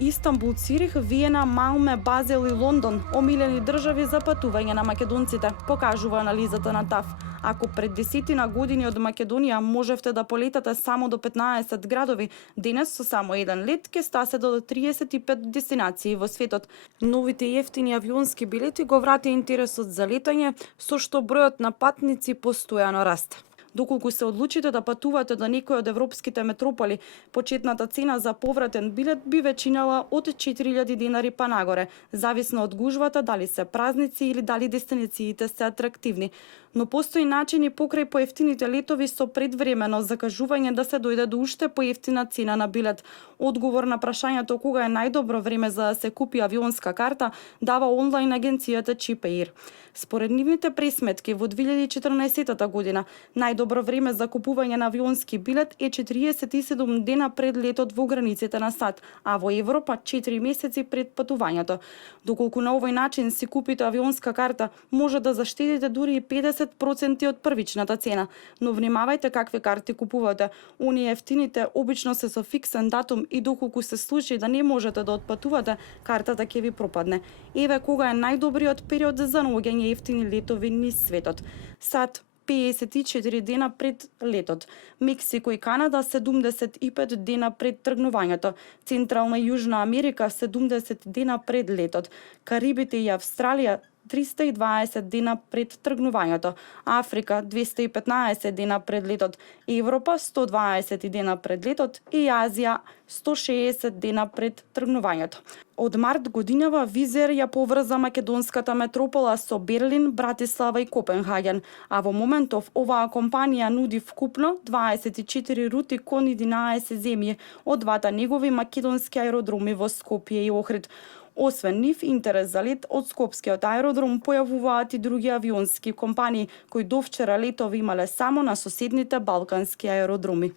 Истанбул, Цирих, Виена, Малме, Базел и Лондон – омилени држави за патување на македонците, покажува анализата на ТАФ. Ако пред 10 години од Македонија можевте да полетате само до 15 градови, денес со само еден лет ќе стасе до 35 дестинации во светот. Новите ефтини авионски билети го врати интересот за летање, со што бројот на патници постојано расте. Доколку се одлучите да патувате до некој од европските метрополи, почетната цена за повратен билет би вечинала од 4000 денари па нагоре, зависно од гужвата, дали се празници или дали дестинациите се атрактивни. Но постои начини покрај поевтините летови со предвремено закажување да се дојде до уште поевтина цена на билет. Одговор на прашањето кога е најдобро време за да се купи авионска карта дава онлайн агенцијата CheapAir. Според нивните пресметки во 2014 година, најдобро време за купување на авионски билет е 47 дена пред летот во границите на САД, а во Европа 4 месеци пред патувањето. Доколку на овој начин си купите авионска карта, може да заштедите дури и 50% од првичната цена. Но внимавајте какви карти купувате. Оние ефтините обично се со фиксен датум и доколку се случи да не можете да отпатувате, картата ќе ви пропадне. Еве кога е најдобриот период за наоѓање ефтини летови низ светот. САД 54 дена пред летот. Мексико и Канада 75 дена пред тргнувањето. Централна и Јужна Америка 70 дена пред летот. Карибите и Австралија 320 дена пред тргнувањето, Африка 215 дена пред летот, Европа 120 дена пред летот и Азија 160 дена пред тргнувањето. Од март годинава Визер ја поврза македонската метропола со Берлин, Братислава и Копенхаген, а во моментов оваа компанија нуди вкупно 24 рути кон 11 земји од двата негови македонски аеродроми во Скопје и Охрид. Освен нив, интерес за лет од Скопскиот аеродром појавуваат и други авионски компании, кои довчера летови имале само на соседните балкански аеродроми.